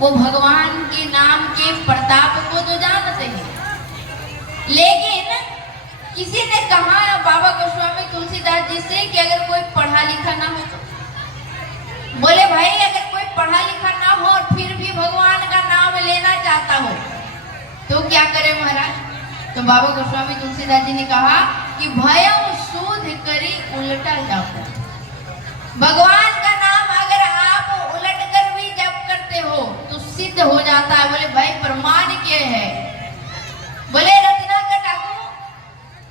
वो भगवान के नाम के प्रताप को तो जानते हैं, लेकिन किसी ने कहा बाबा गोस्वामी तुलसीदास जी से कि अगर कोई पढ़ा लिखा ना हो तो, बोले भाई अगर कोई पढ़ा लिखा ना हो और फिर भी भगवान का नाम लेना चाहता हो तो क्या करे महाराज? तो बाबा गोस्वामी तुलसीदास जी ने कहा कि भयम शोध करी उल्टा जाओ। भगवान का नाम अगर आप उलट कर भी जप करते हो तो सिद्ध हो जाता है। बोले भाई प्रमाण क्या है? बोले रत्नाकर डाकू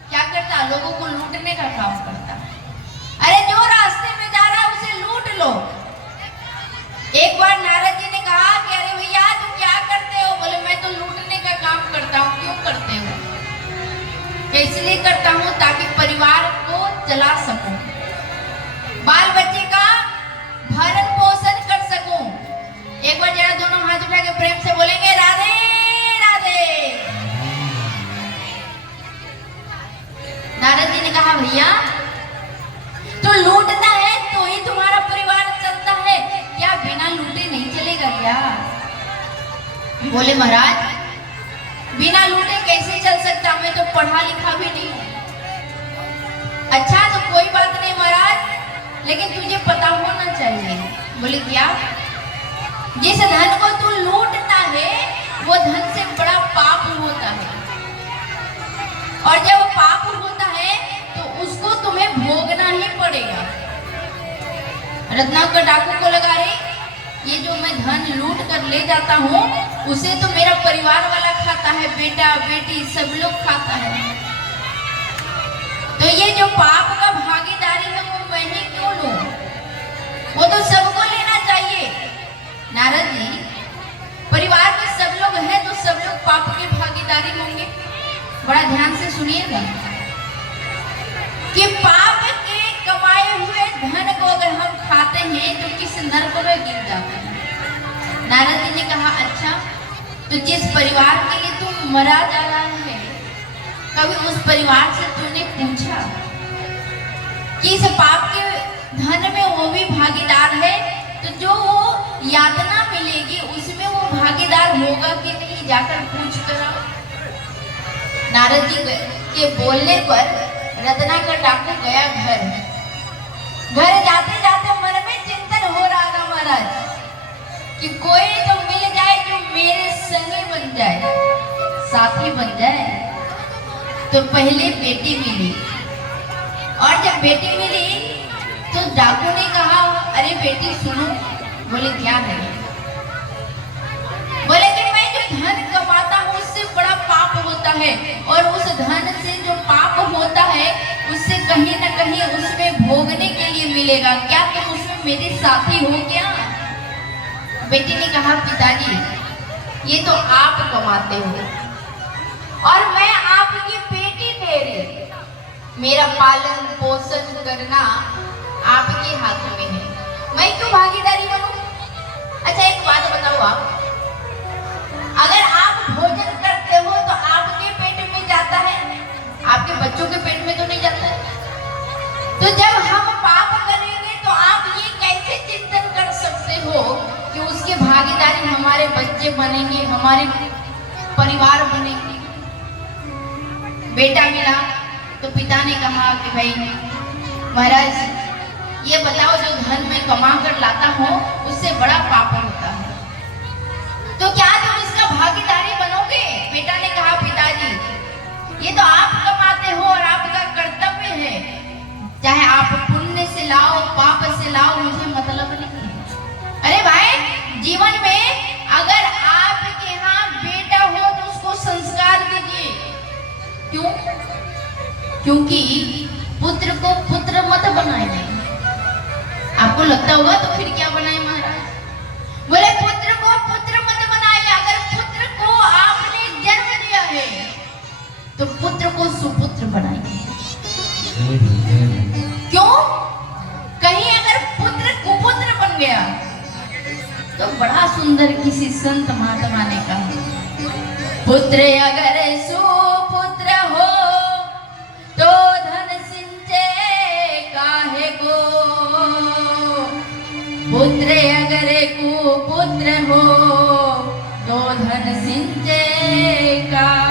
क्या करता? लोगों को लूटने का काम करता। अरे जो रास्ते में जा रहा है उसे लूट लो। एक बार नारद जी ने कहा कि अरे भैया तुम क्या करते हो? बोले मैं तो लूटने का काम करता हूँ। क्यों करते हो? इसलिए करता हूँ ताकि परिवार को चला सकूं, बाल बच्चे का भरण पोषण कर सकूं। एक बार जरा दोनों हाथ उठा के प्रेम से बोलेंगे राधे राधे। नारद जी ने कहा भैया तो लूटना है तो ही तुम्हारा परिवार चलता है क्या? बिना लूटे नहीं चलेगा क्या? बोले महाराज बिना लूटे कैसे चल सकता? मैं तो पढ़ा लिखा भी नहीं हूं। अच्छा तो कोई बात नहीं महाराज, लेकिन तुझे पता होना चाहिए। बोले क्या? जिस धन को तू लूटता है वो धन से बड़ा पाप होता है, और जब पाप होता है तो उसको तुम्हें भोगना ही पड़ेगा। रत्नाकर डाकू को लगा रही ये जो मैं धन लूट कर ले जाता हूँ उसे तो मेरा परिवार वाला खाता है, बेटा बेटी सब लोग खाता है, तो ये जो पाप का भागीदारी है वो मैं ही क्यों लूं? वो तो सबको लेना चाहिए। नारद जी परिवार में सब लोग हैं तो सब लोग पाप की भागीदारी होंगे। बड़ा ध्यान से सुनिएगा कि पाप के कमाए हुए धन को अगर हम खाते हैं तो किस नरक में गिर जाते हैं। नारद जी ने कहा अच्छा तो जिस परिवार के लिए तुम मरा जा रहा है कभी उस परिवार से तुमने पूछा कि इस पाप के धन में वो भी भागीदार है, तो जो वो यातना मिलेगी उसमें वो भागीदार होगा कि नहीं? जाकर पूछ कर आओ। नारद जी के बोलने पर रत्नाकर डाकू गया घर। घर जाते जाते मन में चिंतन हो रहा था महाराज कि कोई तो मिल जाए जो मेरे संगी बन जाए, साथी बन जाए। तो पहले बेटी मिली, और जब बेटी मिली तो डाकू ने कहा अरे बेटी सुनो। बोले क्या है? बोले कि मैं जो धन कमाता हूँ उससे बड़ा पाप होता है, और उस धन से जो पाप होता है उससे कहीं ना कहीं उसमें भोगने के लिए मिलेगा। क्या तुम उसमें मेरे साथी हो क्या? बेटी ने कहा पिताजी ये तो आप कमाते हो और मैं आपकी बेटी ठहरी, मेरा पालन पोषण करना आपके हाथ में है, मैं क्यों भागीदारी बनूं? अच्छा एक बात बताओ, आप अगर आप भोजन करते हो तो आपके पेट में जाता है, आपके बच्चों के पेट में तो नहीं जाता है। तो जब हम पाप करेंगे तो आप ये कैसे चिंतन कर सकते हो कि उसके भागीदारी हमारे बच्चे बनेंगे, हमारे परिवार बनेंगे? बेटा मिला तो पिता ने कहा कि भाई महाराज ये बताओ जो धन मैं कमा कर लाता हूँ उससे बड़ा पाप होता है, तो क्या तुम इसका भागीदारी बनोगे? बेटा ने कहा पिताजी ये तो आप कमाते हो और आपका कर्तव्य है, चाहे आप पुण्य से लाओ पाप से लाओ मुझे मतलब नहीं है। अरे भाई जीवन में अगर आपके यहाँ बेटा हो तो उसको संस्कार दीजिए। क्यों? क्योंकि पुत्र को पुत्र मत बनाए। आपको लगता होगा तो फिर क्या बनाए महाराज? बोले पुत्र को पुत्र मत बनाइए। अगर पुत्र को आपने जन्म दिया है तो पुत्र को सुपुत्र बनाइए। क्यों? कहीं अगर पुत्र कुपुत्र बन गया तो बड़ा सुंदर किसी संत महात्मा ने कहा पुत्र अगर सुपुत्र हो तो धन सिंचे काहे को, पुत्र अगर कुपुत्र हो तो धन सिंचे का।